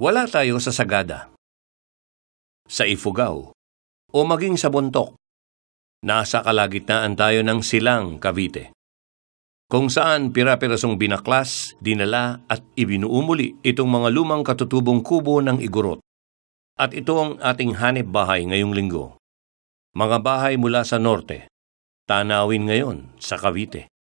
Wala tayo sa Sagada, sa Ifugao, o maging sa Bontok. Nasa kalagitnaan tayo ng Silang, Cavite. Kung saan pira-pirasong binaklas, dinala at ibinuumuli itong mga lumang katutubong kubo ng Igorot. At ito ang ating hanip bahay ngayong linggo. Mga bahay mula sa norte, tanawin ngayon sa Cavite.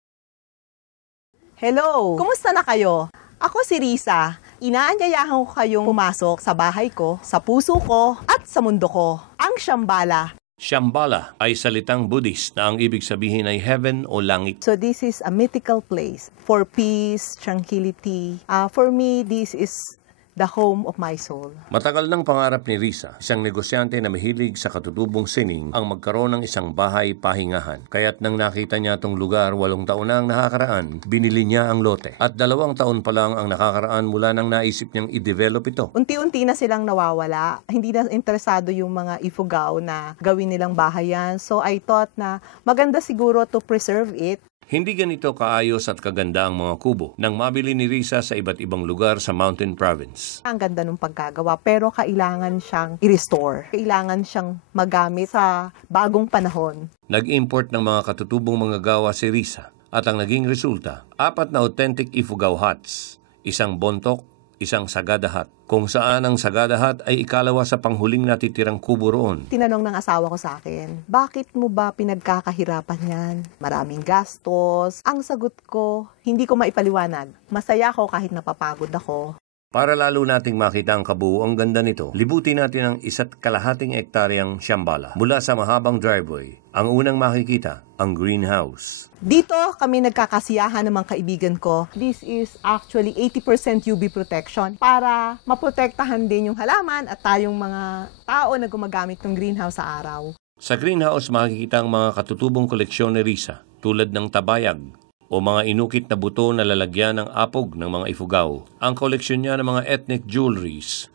Hello! Kumusta na kayo? Ako si Risa. Inaanyayahan ko kayong pumasok sa bahay ko, sa puso ko, at sa mundo ko. Ang Shambhala. Shambhala ay salitang Buddhist na ang ibig sabihin ay heaven o langit. So this is a mythical place for peace, tranquility. Uh, for me, this is the home of my soul. Matagal ng pangarap ni Risa, isang negosyante na mahilig sa katutubong sining, ang magkaroon ng isang bahay pahingahan. Kaya't nang nakita niya itong lugar walong taon na ang nakakaraan, binili niya ang lote. At dalawang taon pa lang ang nakakaraan mula nang naisip niyang i-develop ito. Unti-unti na silang nawawala. Hindi na interesado yung mga ifugao na gawin nilang bahay yan. So I thought na maganda siguro to preserve it hindi ganito kaayos at kaganda ang mga kubo nang mabili ni Risa sa iba't ibang lugar sa Mountain Province. Ang ganda ng pagkagawa pero kailangan siyang i-restore. Kailangan siyang magamit sa bagong panahon. Nag-import ng mga katutubong mga gawa si Risa at ang naging resulta, apat na authentic Ifugao huts, isang bontok, isang sagadahat, kung saan ang sagadahat ay ikalawa sa panghuling natitirang kubo roon. Tinanong ng asawa ko sa akin, bakit mo ba pinagkakahirapan yan? Maraming gastos. Ang sagot ko, hindi ko maipaliwanag. Masaya ako kahit napapagod ako. Para lalo nating makita ang kabuuang ganda nito, libutin natin ang isa't kalahating ektaryang Shambhala mula sa mahabang driveway. Ang unang makikita, ang greenhouse. Dito kami nagkakasiyahan ng mga kaibigan ko. This is actually 80% UV protection para maprotektahan din yung halaman at tayong mga tao na gumagamit ng greenhouse sa araw. Sa greenhouse makikita ang mga katutubong koleksyon ni Risa tulad ng tabayag, o mga inukit na buto na lalagyan ng apog ng mga ifugao. Ang koleksyon niya ng mga ethnic jewelries,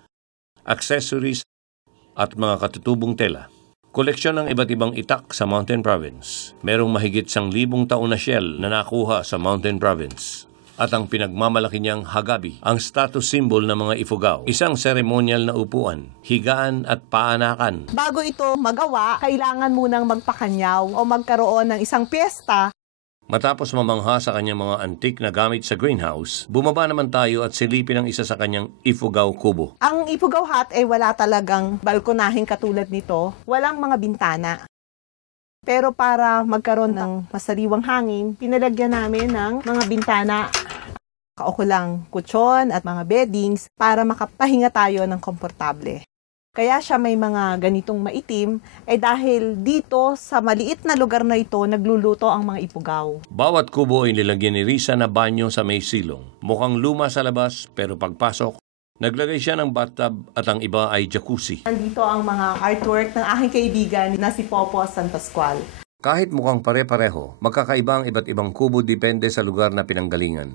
accessories at mga katutubong tela. Koleksyon ng iba't ibang itak sa Mountain Province. Merong mahigit sang libong taon na shell na nakuha sa Mountain Province at ang pinagmamalaki niyang hagabi, ang status symbol ng mga ifugao. Isang seremonyal na upuan, higaan at paanakan. Bago ito magawa, kailangan munang magpakanyaw o magkaroon ng isang piyesta Matapos mamangha sa kanyang mga antik na gamit sa greenhouse, bumaba naman tayo at silipin ang isa sa kanyang Ifugao kubo. Ang Ifugao hut ay wala talagang balkonahin katulad nito. Walang mga bintana. Pero para magkaroon ng masariwang hangin, pinalagyan namin ng mga bintana kaukulang kutsyon at mga beddings para makapahinga tayo ng komportable. Kaya siya may mga ganitong maitim ay eh dahil dito sa maliit na lugar na ito nagluluto ang mga ipugaw. Bawat kubo ay nilagyan ni Risa na banyo sa may silong. Mukhang luma sa labas pero pagpasok, naglagay siya ng bathtub at ang iba ay jacuzzi. Nandito ang mga artwork ng aking kaibigan na si Popo San Pascual. Kahit mukhang pare-pareho, magkakaiba ang iba't ibang kubo depende sa lugar na pinanggalingan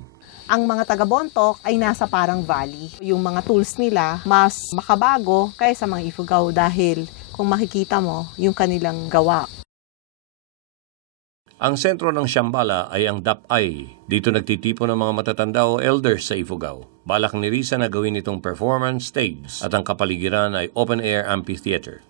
ang mga taga-Bontok ay nasa parang valley. Yung mga tools nila mas makabago kaysa mga Ifugao dahil kung makikita mo yung kanilang gawa. Ang sentro ng Shambhala ay ang Dapay. Dito nagtitipon ng mga matatanda o elders sa Ifugao. Balak ni Risa na gawin itong performance stage at ang kapaligiran ay open-air amphitheater.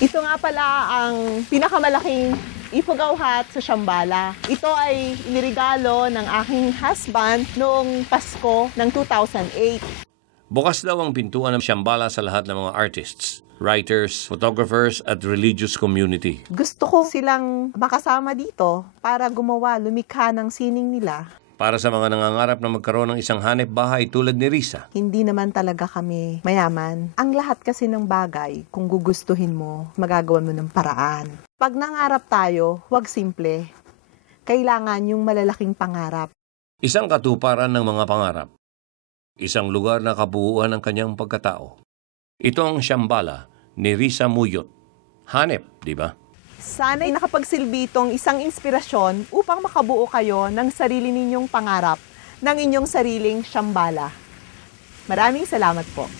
Ito nga pala ang pinakamalaking Ifugao hat sa Shambhala. Ito ay inirigalo ng aking husband noong Pasko ng 2008. Bukas daw ang pintuan ng Shambhala sa lahat ng mga artists, writers, photographers at religious community. Gusto ko silang makasama dito para gumawa, lumikha ng sining nila para sa mga nangangarap na magkaroon ng isang hanep bahay tulad ni Risa. Hindi naman talaga kami mayaman. Ang lahat kasi ng bagay, kung gugustuhin mo, magagawa mo ng paraan. Pag nangarap tayo, huwag simple. Kailangan yung malalaking pangarap. Isang katuparan ng mga pangarap. Isang lugar na kabuuan ng kanyang pagkatao. Ito ang Shambhala ni Risa Muyot. Hanep, di ba? Sana'y nakapagsilbi itong isang inspirasyon upang makabuo kayo ng sarili ninyong pangarap ng inyong sariling Shambhala. Maraming salamat po.